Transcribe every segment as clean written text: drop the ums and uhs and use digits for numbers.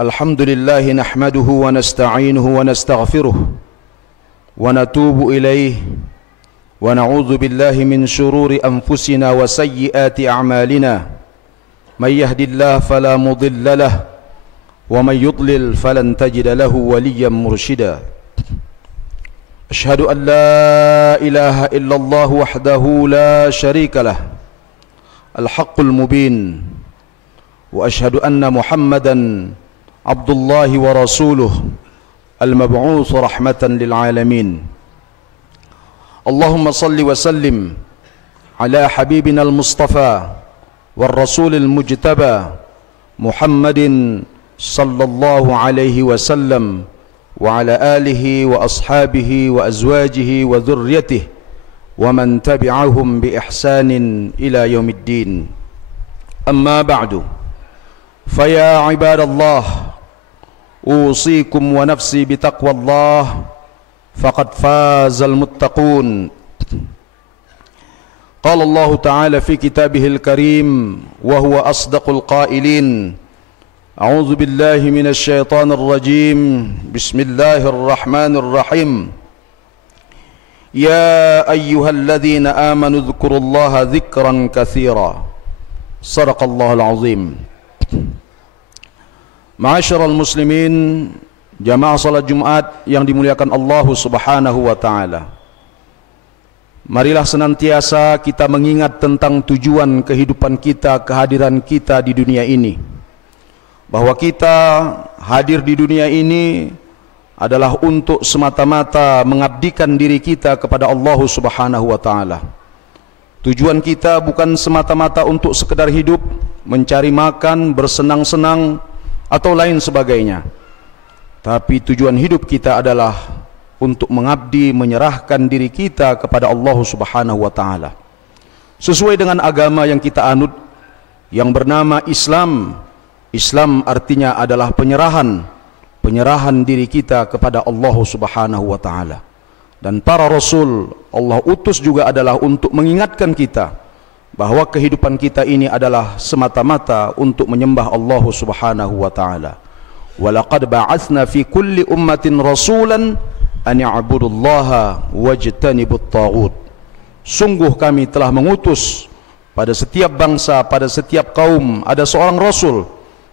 الحمد لله نحمده ونستعينه ونستغفره ونتوب إليه ونعوذ بالله من شرور أنفسنا وسيئات أعمالنا من يهد الله فلا مضل له ومن يضلل فلن تجد له وليا مرشدا أشهد أن لا إله إلا الله وحده لا شريك له الحق المبين وأشهد أن محمدا عبد الله ورسوله المبعوث رحمة للعالمين اللهم صل وسلم على حبيبنا المصطفى والرسول المجتبى محمد صلى الله عليه وسلم وعلى آله وأصحابه وأزواجه وذريته ومن تبعهم بإحسان إلى يوم الدين أما بعد فيا عباد الله أوصيكم ونفسي بتقوى الله فقد فاز المتقون قال الله تعالى في كتابه الكريم وهو أصدق القائلين أعوذ بالله من الشيطان الرجيم بسم الله الرحمن الرحيم يا أيها الذين آمنوا اذكروا الله ذكرا كثيرا صدق الله العظيم Ma'asyiral muslimin, jamaah salat Jumat yang dimuliakan Allah Subhanahu wa taala. Marilah senantiasa kita mengingat tentang tujuan kehidupan kita, kehadiran kita di dunia ini. Bahwa kita hadir di dunia ini adalah untuk semata-mata mengabdikan diri kita kepada Allah Subhanahu wa taala. Tujuan kita bukan semata-mata untuk sekedar hidup, mencari makan, bersenang-senang atau lain sebagainya. Tapi tujuan hidup kita adalah untuk mengabdi, menyerahkan diri kita kepada Allah Subhanahu wa taala. Sesuai dengan agama yang kita anut yang bernama Islam. Islam artinya adalah penyerahan diri kita kepada Allah Subhanahu wa taala. Dan para rasul Allah utus juga adalah untuk mengingatkan kita bahwa kehidupan kita ini adalah semata-mata untuk menyembah Allah Subhanahu wa taala. Walaqad ba'atsna fi kulli ummatin rasulan an ya'budullaha wajtanibut taghut. Sungguh kami telah mengutus pada setiap bangsa, pada setiap kaum ada seorang rasul,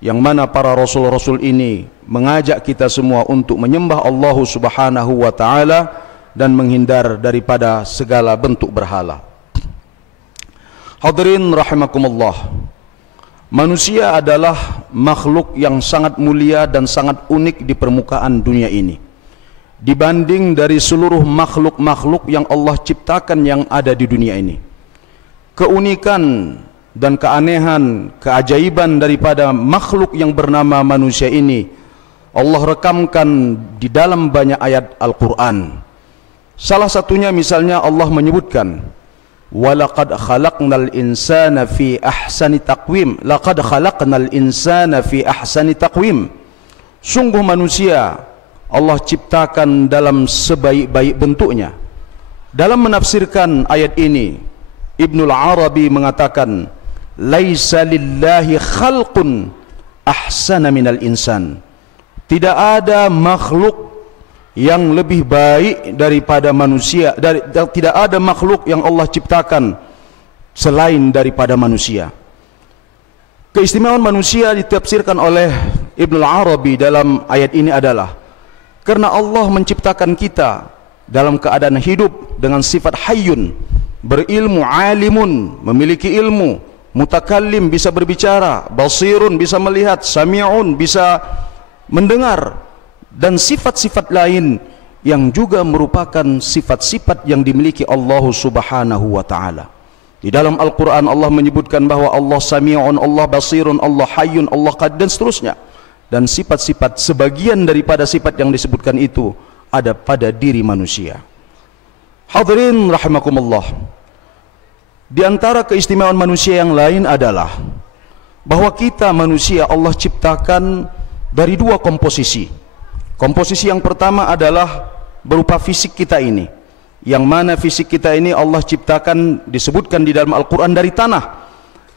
yang mana para rasul-rasul ini mengajak kita semua untuk menyembah Allah Subhanahu wa taala dan menghindar daripada segala bentuk berhala. Hadirin rahimakumullah, manusia adalah makhluk yang sangat mulia dan sangat unik di permukaan dunia ini dibanding dari seluruh makhluk-makhluk yang Allah ciptakan yang ada di dunia ini. Keunikan dan keanehan, keajaiban daripada makhluk yang bernama manusia ini Allah rekamkan di dalam banyak ayat Al-Quran. Salah satunya misalnya Allah menyebutkan walaqad khalaqnal insana fi ahsani taqwim. Laqad khalaqnal insana fi ahsani taqwim. Sungguh manusia Allah ciptakan dalam sebaik-baik bentuknya. Dalam menafsirkan ayat ini, Ibnul Arabi mengatakan laisa lillahi khalqun ahsana minal insan. Tidak ada makhluk yang lebih baik daripada manusia. Tidak ada makhluk yang Allah ciptakan selain daripada manusia. Keistimewaan manusia ditafsirkan oleh Ibnul Arabi dalam ayat ini adalah karena Allah menciptakan kita dalam keadaan hidup dengan sifat hayyun, berilmu, alimun, memiliki ilmu, mutakallim, bisa berbicara, basirun, bisa melihat, sami'un, bisa mendengar, dan sifat-sifat lain yang juga merupakan sifat-sifat yang dimiliki Allah Subhanahu wa taala. Di dalam Al-Qur'an Allah menyebutkan bahwa Allah Sami'un, Allah Basirun, Allah Hayyun, Allah Qadir, dan seterusnya. Dan sifat-sifat, sebagian daripada sifat yang disebutkan itu ada pada diri manusia. Hadirin rahimakumullah, di antara keistimewaan manusia yang lain adalah bahwa kita manusia Allah ciptakan dari dua komposisi. Komposisi yang pertama adalah berupa fisik kita ini, yang mana fisik kita ini Allah ciptakan, disebutkan di dalam Al-Quran, dari tanah.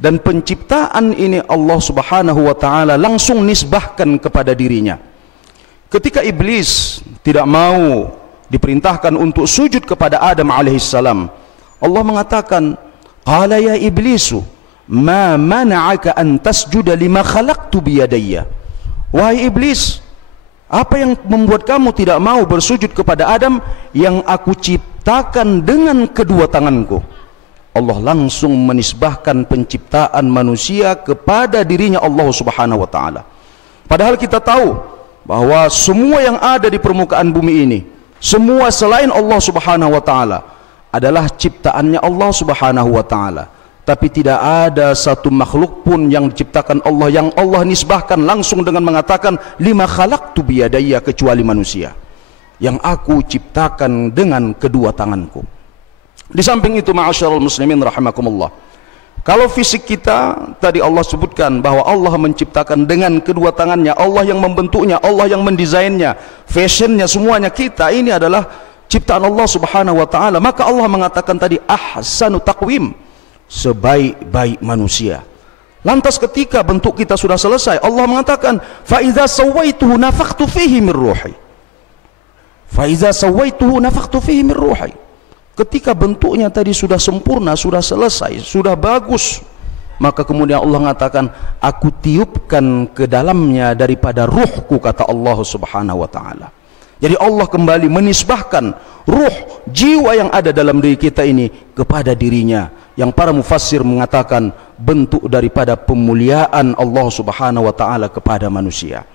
Dan penciptaan ini Allah Subhanahu wa taala langsung nisbahkan kepada dirinya. Ketika iblis tidak mau diperintahkan untuk sujud kepada Adam alaihissalam, Allah mengatakan, qala ya iblisu ma mana'aka an tasjuda lima khalaqtu biyadayya. Wahai iblis, apa yang membuat kamu tidak mau bersujud kepada Adam yang aku ciptakan dengan kedua tanganku? Allah langsung menisbahkan penciptaan manusia kepada dirinya Allah Subhanahu wa taala. Padahal kita tahu bahwa semua yang ada di permukaan bumi ini, semua selain Allah Subhanahu wa taala adalah ciptaannya Allah Subhanahu wa taala. Tapi tidak ada satu makhluk pun yang diciptakan Allah yang Allah nisbahkan langsung dengan mengatakan lima khalaqtu biyadayya, kecuali manusia yang aku ciptakan dengan kedua tanganku. Di samping itu, ma'asyiral muslimin rahimakumullah, kalau fisik kita tadi Allah sebutkan bahwa Allah menciptakan dengan kedua tangannya, Allah yang membentuknya, Allah yang mendesainnya, fashionnya, semuanya kita ini adalah ciptaan Allah Subhanahu wa taala. Maka Allah mengatakan tadi ahsanu taqwim, sebaik-baik manusia. Lantas ketika bentuk kita sudah selesai, Allah mengatakan fa idza sawaituhu nafakhtu fihi min ruhi. Fa idza sawaituhu nafakhtu fihi min ruhi. Ketika bentuknya tadi sudah sempurna, sudah selesai, sudah bagus, maka kemudian Allah mengatakan, aku tiupkan ke dalamnya daripada ruhku, kata Allah Subhanahu wa taala. Jadi Allah kembali menisbahkan ruh, jiwa yang ada dalam diri kita ini kepada dirinya, yang para mufassir mengatakan bentuk daripada pemuliaan Allah Subhanahu wa taala kepada manusia.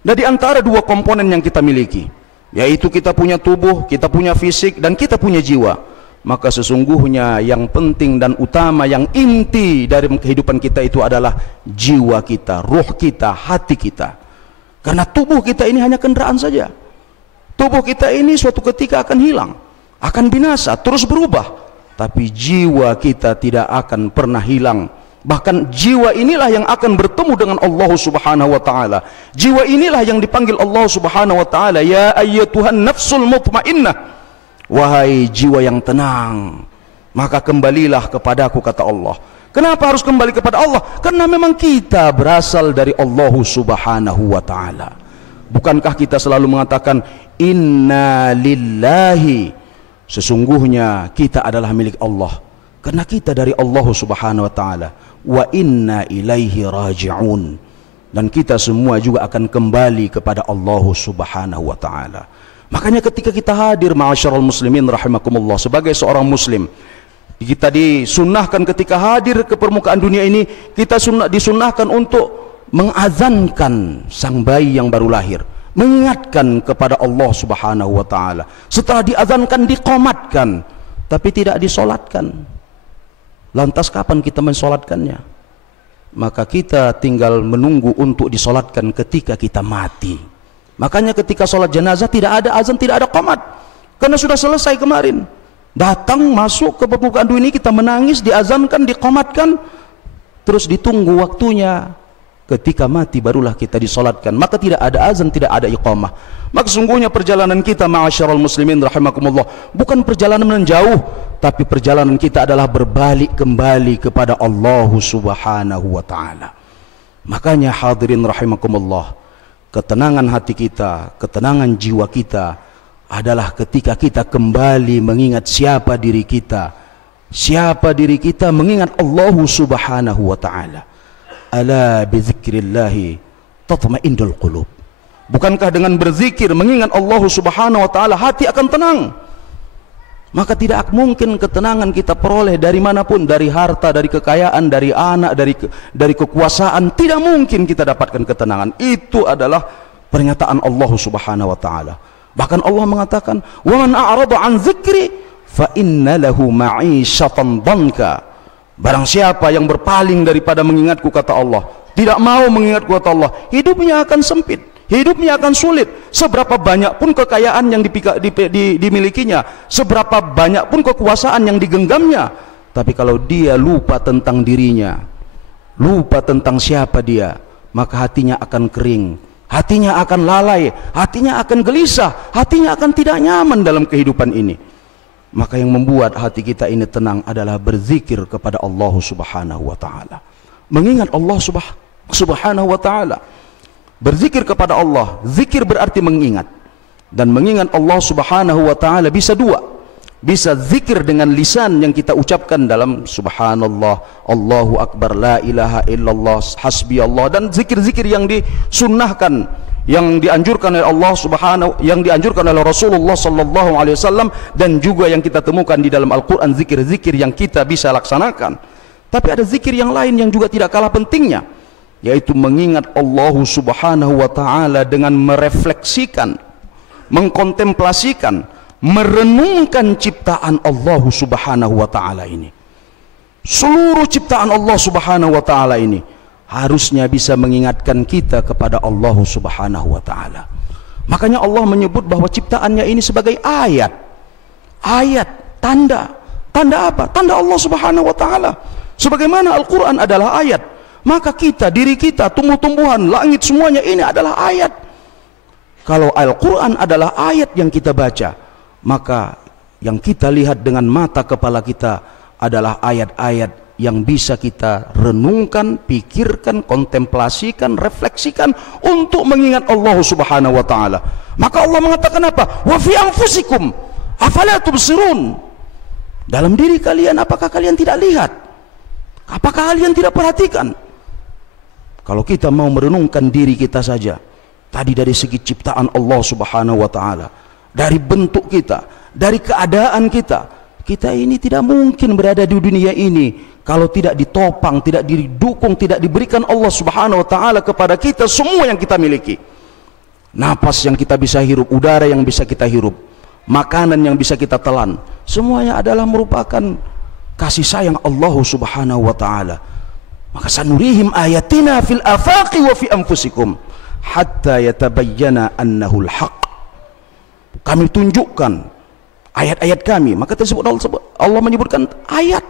Dan di antara dua komponen yang kita miliki, yaitu kita punya tubuh, kita punya fisik, dan kita punya jiwa, maka sesungguhnya yang penting dan utama, yang inti dari kehidupan kita itu adalah jiwa kita, ruh kita, hati kita. Karena tubuh kita ini hanya kendaraan saja. Tubuh kita ini suatu ketika akan hilang, akan binasa, terus berubah. Tapi jiwa kita tidak akan pernah hilang. Bahkan jiwa inilah yang akan bertemu dengan Allah Subhanahu wa taala. Jiwa inilah yang dipanggil Allah Subhanahu wa taala, ya ayyatuhan nafsul mutmainnah, wahai jiwa yang tenang, maka kembalilah kepadaku, kata Allah. Kenapa harus kembali kepada Allah? Karena memang kita berasal dari Allah Subhanahu wa taala. Bukankah kita selalu mengatakan inna lillahi, sesungguhnya kita adalah milik Allah, karena kita dari Allah Subhanahu wa taala. Wa inna ilaihi raji'un, dan kita semua juga akan kembali kepada Allah Subhanahu wa taala. Makanya ketika kita hadir, ma'asyiral muslimin rahimakumullah, sebagai seorang muslim, kita disunnahkan ketika hadir ke permukaan dunia ini, kita disunnahkan untuk mengazankan sang bayi yang baru lahir, mengingatkan kepada Allah Subhanahu wa taala. Setelah diazankan, diqomatkan, tapi tidak disolatkan. Lantas kapan kita mensolatkannya? Maka kita tinggal menunggu untuk disolatkan ketika kita mati. Makanya ketika solat jenazah tidak ada azan, tidak ada qomat, karena sudah selesai kemarin. Datang masuk ke permukaan dunia ini, kita menangis, diazankan, diqomatkan, terus ditunggu waktunya. Ketika mati barulah kita disolatkan. Maka tidak ada azan, tidak ada iqamah. Maka sungguhnya perjalanan kita, ma'asyiral muslimin rahimakumullah, bukan perjalanan menjauh, tapi perjalanan kita adalah berbalik kembali kepada Allah Subhanahu wa taala. Makanya hadirin rahimakumullah, ketenangan hati kita, ketenangan jiwa kita adalah ketika kita kembali mengingat siapa diri kita. Siapa diri kita? Mengingat Allah Subhanahu wa taala. Ala bizikrillahi tatma'innul qulub. Bukankah dengan berzikir, mengingat Allah Subhanahu wa taala, hati akan tenang? Maka tidak mungkin ketenangan kita peroleh dari manapun, dari harta, dari kekayaan, dari anak, dari kekuasaan. Tidak mungkin kita dapatkan ketenangan. Itu adalah pernyataan Allah Subhanahu wa taala. Bahkan Allah mengatakan, "Wa man a'rada 'an dzikri fa inna lahu ma'isyatan dhanka." Barang siapa yang berpaling daripada mengingatku, kata Allah, tidak mau mengingatku, kata Allah, hidupnya akan sempit, hidupnya akan sulit. Seberapa banyak pun kekayaan yang dimilikinya, seberapa banyak pun kekuasaan yang digenggamnya, tapi kalau dia lupa tentang dirinya, lupa tentang siapa dia, maka hatinya akan kering, hatinya akan lalai, hatinya akan gelisah, hatinya akan tidak nyaman dalam kehidupan ini. Maka yang membuat hati kita ini tenang adalah berzikir kepada Allah Subhanahu wa taala. mengingat Allah subhanahu wa ta'ala. Berzikir kepada Allah, zikir berarti mengingat. Dan mengingat Allah subhanahu wa ta'ala bisa dua. Bisa zikir dengan lisan yang kita ucapkan dalam subhanallah, Allahu akbar, la ilaha illallah, hasbi Allah, dan zikir-zikir yang disunnahkan, yang dianjurkan oleh Allah subhanahu, yang dianjurkan oleh Rasulullah sallallahu alaihi wasallam, dan juga yang kita temukan di dalam Al-Quran, zikir-zikir yang kita bisa laksanakan. Tapi ada zikir yang lain yang juga tidak kalah pentingnya, yaitu mengingat Allah subhanahu wa ta'ala dengan merefleksikan, mengkontemplasikan, merenungkan ciptaan Allah subhanahu wa ta'ala ini. Seluruh ciptaan Allah subhanahu wa ta'ala ini harusnya bisa mengingatkan kita kepada Allah subhanahu wa ta'ala. Makanya Allah menyebut bahwa ciptaannya ini sebagai ayat. Ayat, tanda. Tanda apa? Tanda Allah subhanahu wa ta'ala. Sebagaimana Al-Quran adalah ayat, maka kita, diri kita, tumbuh-tumbuhan, langit, semuanya ini adalah ayat. Kalau Al-Quran adalah ayat yang kita baca, maka yang kita lihat dengan mata kepala kita adalah ayat-ayat yang bisa kita renungkan, pikirkan, kontemplasikan, refleksikan untuk mengingat Allah subhanahu wa ta'ala. Maka Allah mengatakan apa? Wa fi anfusikum afala tubsirun. Dalam diri kalian, apakah kalian tidak lihat? Apakah kalian tidak perhatikan? Kalau kita mau merenungkan diri kita saja, tadi dari segi ciptaan Allah subhanahu wa ta'ala, dari bentuk kita, dari keadaan kita, kita ini tidak mungkin berada di dunia ini kalau tidak ditopang, tidak didukung, tidak diberikan Allah subhanahu wa ta'ala kepada kita semua yang kita miliki. Napas yang kita bisa hirup, udara yang bisa kita hirup, makanan yang bisa kita telan, semuanya adalah merupakan kasih sayang Allah subhanahu wa ta'ala. Maka sanurihim ayatina fil afaqi wa fi anfusikum hatta yatabayyana annahu al-haq. Kami tunjukkan ayat-ayat kami. Maka tersebut Allah menyebutkan ayat.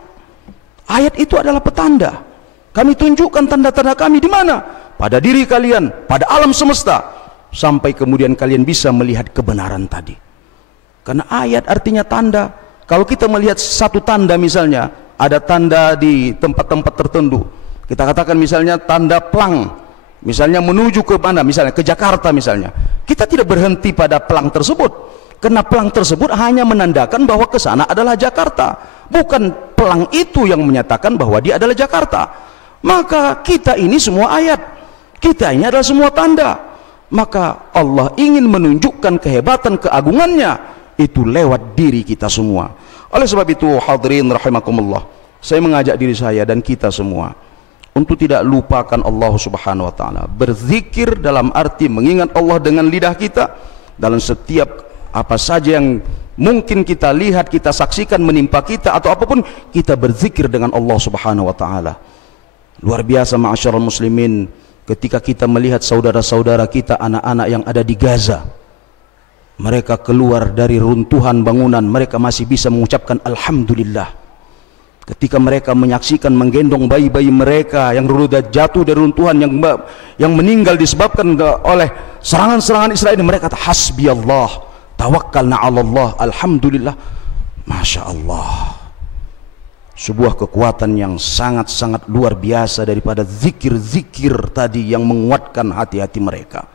Ayat itu adalah petanda. Kami tunjukkan tanda-tanda kami di mana? Pada diri kalian, pada alam semesta, sampai kemudian kalian bisa melihat kebenaran tadi. Karena ayat artinya tanda. Kalau kita melihat satu tanda, misalnya ada tanda di tempat-tempat tertentu, kita katakan misalnya tanda pelang, misalnya menuju ke mana, misalnya ke Jakarta misalnya, kita tidak berhenti pada pelang tersebut, karena pelang tersebut hanya menandakan bahwa ke sana adalah Jakarta, bukan pelang itu yang menyatakan bahwa dia adalah Jakarta. Maka kita ini semua ayat, kita ini adalah semua tanda. Maka Allah ingin menunjukkan kehebatan, keagungannya itu lewat diri kita semua. Oleh sebab itu, hadirin rahimakumullah, saya mengajak diri saya dan kita semua untuk tidak lupakan Allah subhanahu wa ta'ala. Berzikir dalam arti mengingat Allah dengan lidah kita, dalam setiap apa saja yang mungkin kita lihat, kita saksikan menimpa kita, atau apapun, kita berzikir dengan Allah subhanahu wa ta'ala. Luar biasa ma'asyiral muslimin, ketika kita melihat saudara-saudara kita, anak-anak yang ada di Gaza, mereka keluar dari runtuhan bangunan, mereka masih bisa mengucapkan Alhamdulillah. Ketika mereka menyaksikan menggendong bayi-bayi mereka yang sudah jatuh dari runtuhan, yang meninggal disebabkan oleh serangan-serangan Israel, mereka kata hasbi Allah, tawakkalna ala Allah, Alhamdulillah. Masya Allah, sebuah kekuatan yang sangat-sangat luar biasa daripada zikir-zikir tadi yang menguatkan hati-hati mereka.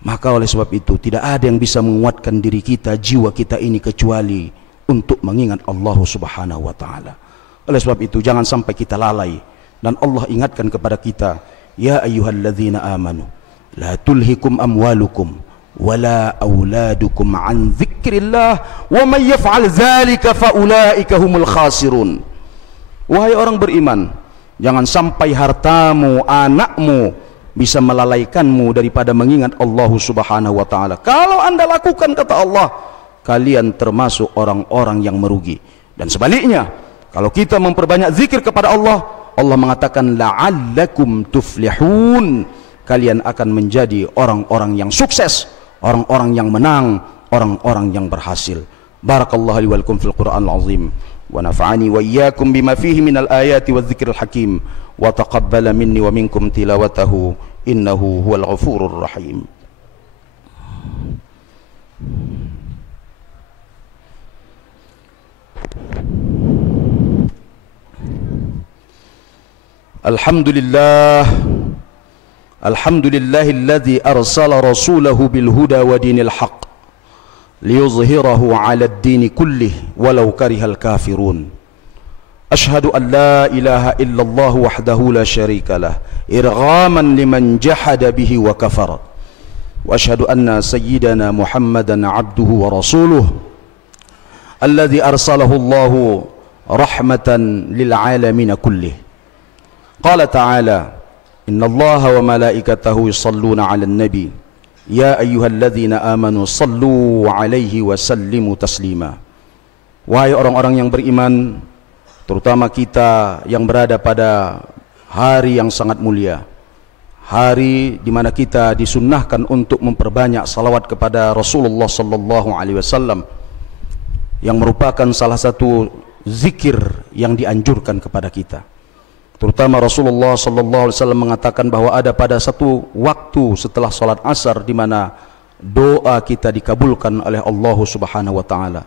Maka oleh sebab itu, tidak ada yang bisa menguatkan diri kita, jiwa kita ini, kecuali untuk mengingat Allah subhanahu wa ta'ala. Oleh sebab itu, jangan sampai kita lalai. Dan Allah ingatkan kepada kita, ya ayyuhalladzina amanu la tulhikum amwalukum wala auladukum an dzikrillah wa may yaf'al dzalika faulaika humul khasirun. Wahai orang beriman, jangan sampai hartamu, anakmu bisa melalaikanmu daripada mengingat Allah subhanahu wa ta'ala. Kalau anda lakukan, kata Allah, kalian termasuk orang-orang yang merugi. Dan sebaliknya, kalau kita memperbanyak zikir kepada Allah, Allah mengatakan la'allakum tuflihun, kalian akan menjadi orang-orang yang sukses, orang-orang yang menang, orang-orang yang berhasil. Barakallahu li wa lakum fil Qur'anil azim, wa nafa'ani wa iyyakum bima fihi minal ayati wadh-dhikril hakim, wa taqabbala minni wa minkum tilawatahu innahu huwal ghafurur rahim. Alhamdulillah, alhamdulillahilladzi arsala rasulahu bil huda wa dinil haqq liyuzhirahu 'ala ad-din kullih walau karihal kafirun. Ashhadu an la ilaha illallah wahdahu la syarika lah irghaman liman jahada bihi wa kafara. Wa ashhadu anna sayyidana Muhammadan 'abduhu wa rasuluh alladzi arsalahu Allahu rahmatan lil 'alamin kullih. Qala ta'ala inna Allaha wa malaikatahu yusalluna 'alan nabi ya ayyuhalladzina amanu sallu 'alaihi wa sallimu taslima. Wahai orang-orang yang beriman, terutama kita yang berada pada hari yang sangat mulia, hari di mana kita disunnahkan untuk memperbanyak salawat kepada Rasulullah sallallahu alaihi wasallam, yang merupakan salah satu zikir yang dianjurkan kepada kita. Terutama Rasulullah sallallahu alaihi wasallam mengatakan bahwa ada pada satu waktu setelah salat asar di mana doa kita dikabulkan oleh Allah Subhanahu wa taala.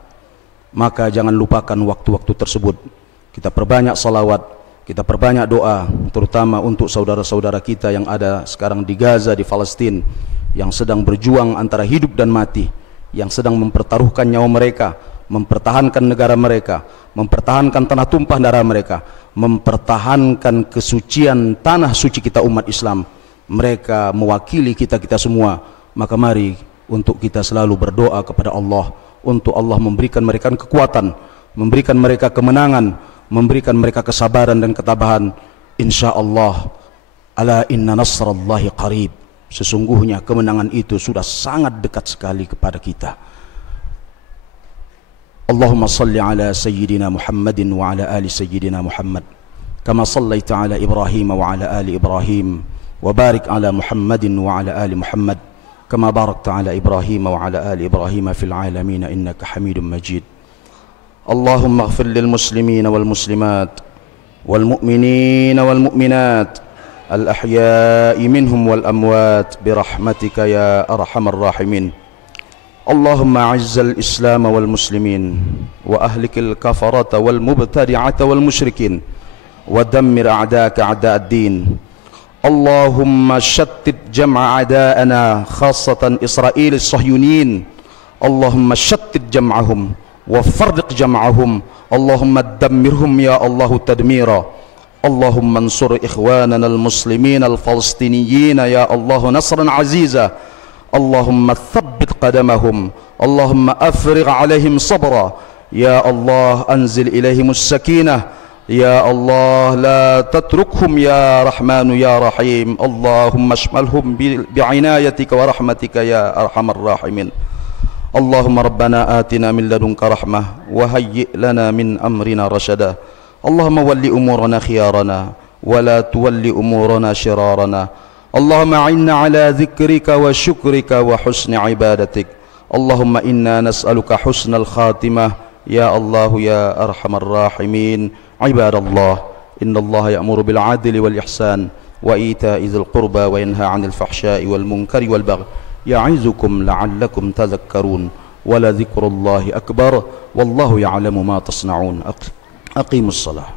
Maka jangan lupakan waktu-waktu tersebut. Kita perbanyak salawat, kita perbanyak doa, terutama untuk saudara-saudara kita yang ada sekarang di Gaza, di Palestina, yang sedang berjuang antara hidup dan mati, yang sedang mempertaruhkan nyawa mereka, mempertahankan negara mereka, mempertahankan tanah tumpah darah mereka, mempertahankan kesucian tanah suci kita umat Islam. Mereka mewakili kita-kita semua. Maka mari untuk kita selalu berdoa kepada Allah, untuk Allah memberikan mereka kekuatan, memberikan mereka kemenangan, memberikan mereka kesabaran dan ketabahan. Insyaallah, ala inna nasrallahi qarib. Sesungguhnya kemenangan itu sudah sangat dekat sekali kepada kita. Allahumma salli ala sayyidina Muhammadin wa ala ali sayyidina Muhammad kama sallaita ala Ibrahim wa ala ali Ibrahim wa barik ala Muhammadin wa ala ali Muhammad kama barakta ala Ibrahim wa ala ali Ibrahim fil alamin innaka Hamidum Majid. اللهم اغفر للمسلمين والمسلمات والمؤمنين والمؤمنات الأحياء منهم والأموات برحمتك يا أرحم الراحمين. اللهم أعز الإسلام والمسلمين وأهلك الكفرة والمبتدعة والمشركين ودمر أعداءك أعداء الدين. اللهم شتت جمع أعداءنا خاصة إسرائيل الصهيونيين. اللهم شتت جمعهم وفرق جمعهم. اللهم دمرهم يا الله تدميرا. اللهم انصر إخواننا المسلمين الفلسطينيين يا الله نصرا عزيزا. اللهم ثبت قدمهم. اللهم أفرغ عليهم صبرا. يا الله أنزل إليهم السكينة. يا الله لا تتركهم يا رحمن يا رحيم. اللهم اشملهم بعنايتك ورحمتك يا أرحم الراحمين. اللهم ربنا آتنا من لدنك رحمة وهيئ لنا من أمرنا رشدا. اللهم ول أمورنا خيارنا ولا تول أمورنا شرارنا. اللهم أعنا على ذكرك وشكرك وحسن عبادتك. اللهم إنا نسألك حسن الخاتمة يا الله يا أرحم الراحمين. عباد الله، إن الله يأمر بالعدل والإحسان وإيتاء ذي القربى وينهى عن الفحشاء والمنكر والبغي يعظكم لعلكم تذكرون. ولذكر الله أكبر والله يعلم ما تصنعون. أقيموا الصلاة.